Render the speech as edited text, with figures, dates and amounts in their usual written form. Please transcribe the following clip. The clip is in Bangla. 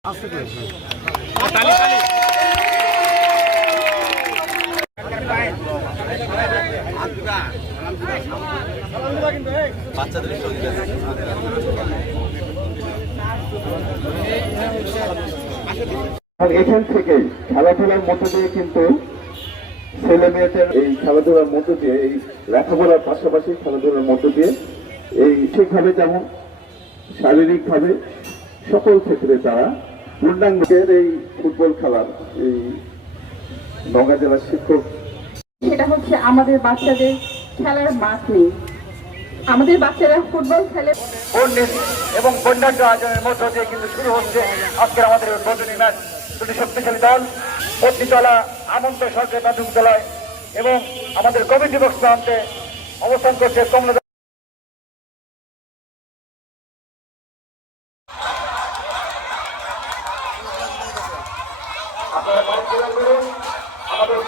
এখান থেকে খেলাধুলার মধ্য দিয়ে কিন্তু ছেলে মেয়েদের এই খেলাধুলার মধ্য দিয়ে এই লেখাপড়ার পাশাপাশি খেলাধুলার মধ্য দিয়ে এই ঠিকভাবে যেমন শারীরিকভাবে সকল ক্ষেত্রে তারা পূর্ণাঙ্গের এই ফুটবল খেলার এই নওগাঁ জেলার শিক্ষক, সেটা হচ্ছে আমাদের বাচ্চাদের খেলার মাঠ নেই। আমাদের বাচ্চারা ফুটবল খেলে এবং বন্যাঢ্য আয়োজনের মধ্য দিয়ে কিন্তু শুরু হচ্ছে আজকের আমাদের উদ্বোধনী ম্যাচ। দুটি শক্তিশালী দল পত্নীতলা আমন্ত সরকারি প্রাথমিক বিদ্যালয় এবং আমাদের কমিটি বক্স প্রান্তে অবস্থান করছে কমলা। আপনারা আমাদের